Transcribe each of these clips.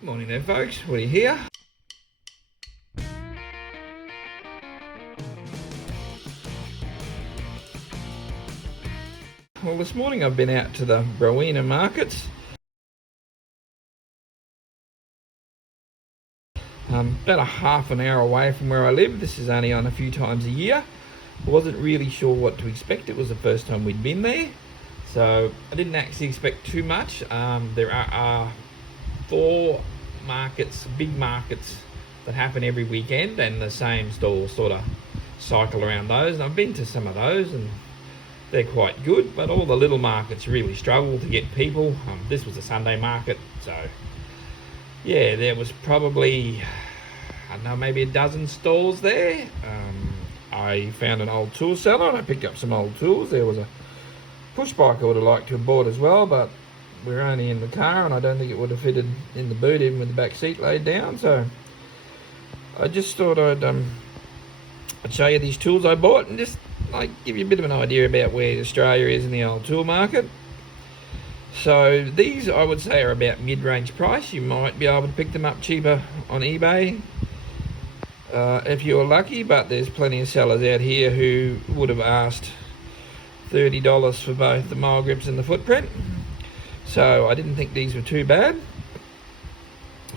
Morning there folks, Woody here. Well, this morning I've been out to the Brough markets. About a half an hour away from where I live. This is only on a few times a year. I wasn't really sure what to expect. It was the first time we'd been there, so I didn't actually expect too much. There are four markets, big markets, that happen every weekend, and the same stalls sort of cycle around those. And I've been to some of those and they're quite good, but all the little markets really struggle to get people. This was a Sunday market, so yeah, there was probably, I don't know, maybe a dozen stalls there. I found an old tool seller and I picked up some old tools. There was a push bike I would have liked to have bought as well, but we're only in the car and I don't think it would have fitted in the boot even with the back seat laid down. So I just thought I'd show you these tools I bought and just like give you a bit of an idea about where Australia is in the old tool market. So these I would say are about mid-range price. You might be able to pick them up cheaper on eBay if you're lucky, but there's plenty of sellers out here who would have asked $30 for both the mile grips and the footprint. So I didn't think these were too bad.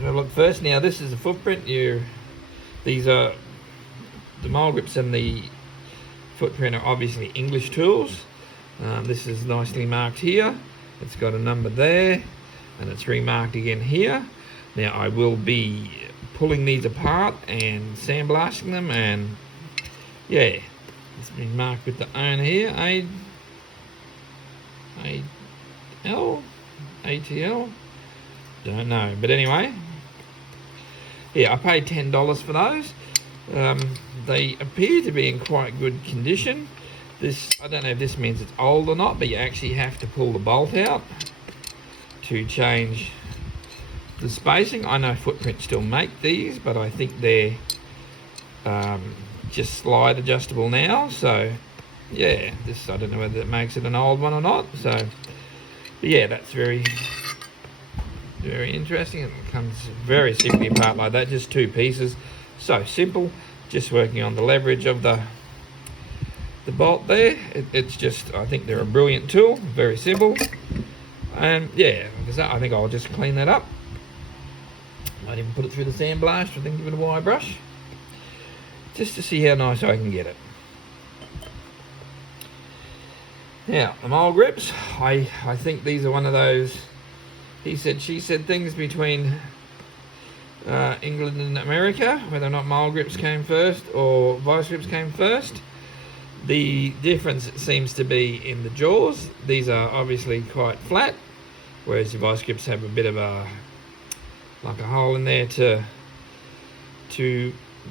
Look, first, now this is the footprint. These are the mile grips and the footprint are obviously English tools. This is nicely marked here. It's got a number there and it's remarked again here. Now I will be pulling these apart and sandblasting them, and yeah, it's been marked with the owner here, ATL, don't know, but anyway, yeah, I paid $10 for those. They appear to be in quite good condition. This, I don't know if this means it's old or not, but you actually have to pull the bolt out to change the spacing. I know Footprint still make these, but I think they're just slide adjustable now. So yeah, this, I don't know whether it makes it an old one or not. So but yeah, that's very interesting. It comes very simply apart like that, just two pieces. So simple, just working on the leverage of the bolt there. It's just, I think they're a brilliant tool, very simple. And yeah, I think I'll just clean that up. Might even put it through the sandblast, I think give it a wire brush, just to see how nice I can get it. Now, the mile grips, I think these are one of those he said, she said things between England and America, whether or not mile grips came first or vice grips came first. The difference, it seems to be in the jaws. These are obviously quite flat, whereas the vice grips have a bit of a, like a hole in there to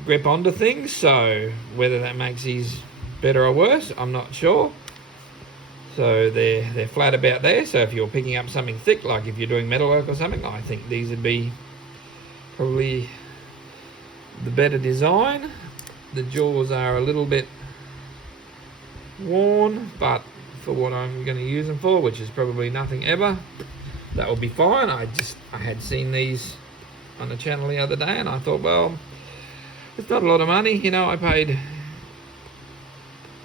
grip onto things. So whether that makes these better or worse, I'm not sure. So they're flat about there. So if you're picking up something thick, like if you're doing metalwork or something, I think these would be probably the better design. The jaws are a little bit worn, but for what I'm going to use them for, which is probably nothing ever, that will be fine. I had seen these on the channel the other day and I thought, well, it's not a lot of money, you know. I paid,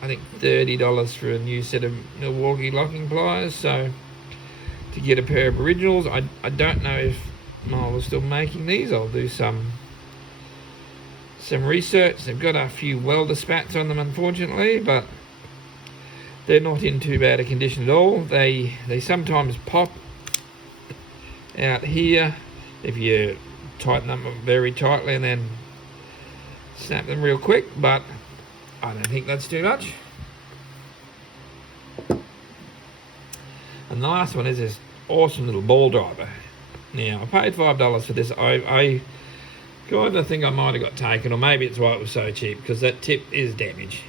I think, $30 for a new set of Milwaukee locking pliers, so to get a pair of originals. I don't know if Mile is still making these. I'll do some research. They've got a few welder spats on them, unfortunately, but they're not in too bad a condition at all. They sometimes pop out here if you tighten them very tightly and then snap them real quick, but I don't think that's too much. And the last one is this awesome little ball driver. Now, I paid $5 for this. I kind of think I might have got taken, or maybe it's why it was so cheap, because that tip is damaged.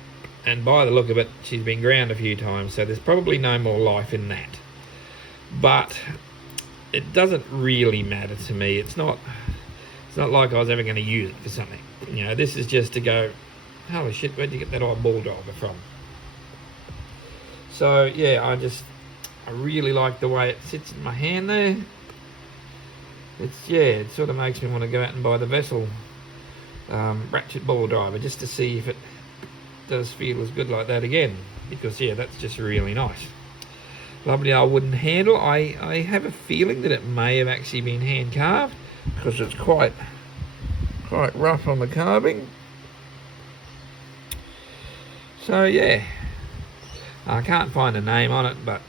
And by the look of it, she's been ground a few times, so there's probably no more life in that. But it doesn't really matter to me. It's not like I was ever going to use it for something. You know, this is just to go, holy shit, where'd you get that old ball driver from? So yeah, I really like the way it sits in my hand there. it sort of makes me want to go out and buy the Vessel ratchet ball driver just to see if it does feel as good like that again, because that's just really nice. Lovely old wooden handle. I have a feeling that it may have actually been hand carved, because it's quite rough on the carving. So I can't find a name on it, but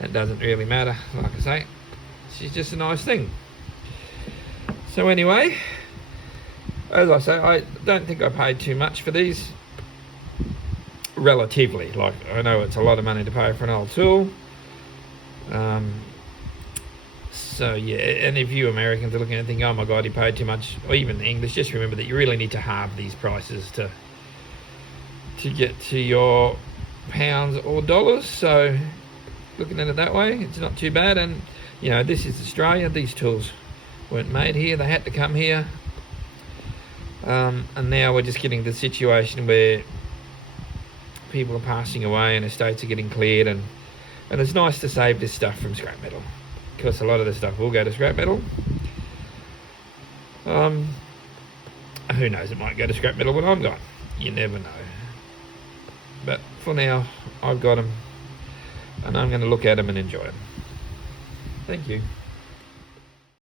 that doesn't really matter. Like I say, it's just a nice thing. So anyway, as I say, I don't think I paid too much for these. Relatively, like, I know it's a lot of money to pay for an old tool. So and if you Americans are looking at it thinking, oh my god, he paid too much, or even the English, just remember that you really need to halve these prices to get to your pounds or dollars. So looking at it that way, it's not too bad. And this is Australia. These tools weren't made here, they had to come here. And now we're just getting to the situation where people are passing away and estates are getting cleared, and it's nice to save this stuff from scrap metal, because a lot of this stuff will go to scrap metal. Who knows, it might go to scrap metal when I'm gone. You never know. But for now, I've got them, and I'm going to look at them and enjoy them. Thank you.